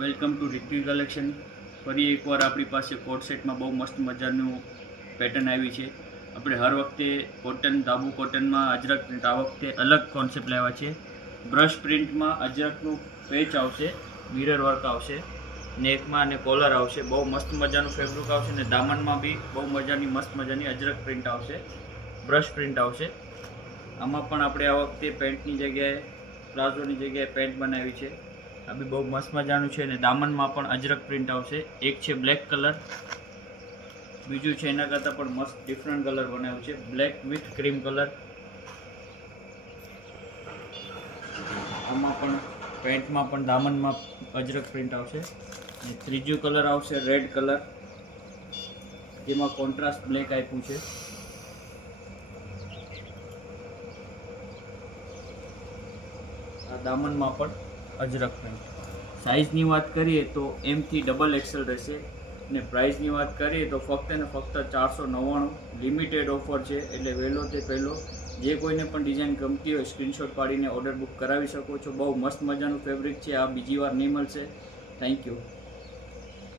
Welcome to રિક્કી collection. ફરી એકવાર આપણી પાસે કોટ સેટમાં બહુ મસ્ત મજાનું પેટર્ન આવી છે. આપણે હર વખતે કોટન ધાબુ કોટનમાં અજરક પ્રિન્ટ, આ વખતે અલગ કોન્સેપ્ટ લાવ્યા છે. બ્રશ પ્રિન્ટમાં અજરકનું પેચ આવશે, મિરર વર્ક આવશે, નેકમાં અને કોલર આવશે. બહુ મસ્ત મજાનું ફેબ્રિક આવશે અને દામનમાં બી બહુ મજાની મસ્ત મજાની અજરક પ્રિન્ટ આવશે, બ્રશ પ્રિન્ટ આવશે. આમાં પણ આપણે આ વખતે પેન્ટની જગ્યાએ, પ્લાઝોની જગ્યાએ પેન્ટ બનાવી છે. આ બી બહુ મસ્ત મજાનું છે અને દામનમાં પણ અજરક પ્રિન્ટ આવશે. એક છે બ્લેક કલર, બીજું છે એના કરતાં પણ મસ્ત ડિફરન્ટ કલર બનાવ્યું છે, બ્લેક વિથ ક્રીમ કલર. આમાં પણ પેન્ટમાં પણ દામનમાં અજરક પ્રિન્ટ આવશે. અને ત્રીજું કલર આવશે રેડ કલર, જેમાં કોન્ટ્રાસ્ટ બ્લેક આપ્યું છે. આ દામનમાં પણ અજરક પ્રિન્ટ. સાઇઝની વાત કરીએ તો M થી XXL રહેશે અને પ્રાઇસની વાત કરીએ તો ફક્ત ને ફક્ત 499. લિમિટેડ ઓફર છે, એટલે વહેલો તે પહેલો. જે કોઈને પણ ડિઝાઇન ગમતી હોય સ્ક્રીનશોટ પાડીને ઓર્ડર બુક કરાવી શકો છો. બહુ મસ્ત મજાનું ફેબ્રિક છે, આ બીજી વાર નહીં મળશે. Thank you.